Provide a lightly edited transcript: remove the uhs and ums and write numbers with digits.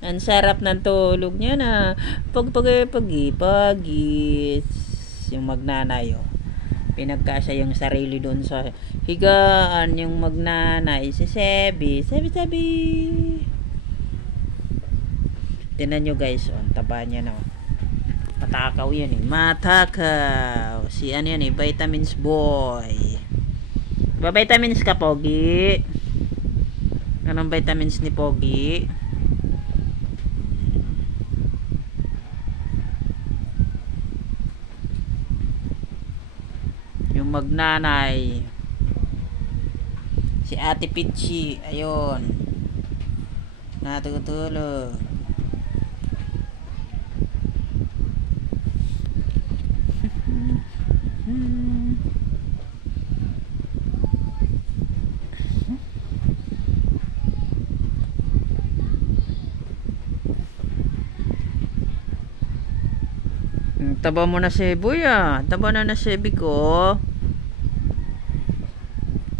Ang sarap ng tulog niya na pagis yung magnanay oh. Pinagkasya yung sarili doon sa higaan yung magnanay si Sebi. Sebi. Tingnan nyo guys, oh, ang taba niya na. Matakaw yan eh. Matakaw. Si ano yan eh, vitamins boy. Ba vitamins ka, Pogi? Anong vitamins ni Pogi? Yung magnanay. Si Ate Pichi, ayun. Natutulog. Taba mo na Seboy ah. Taba na Sebi ko.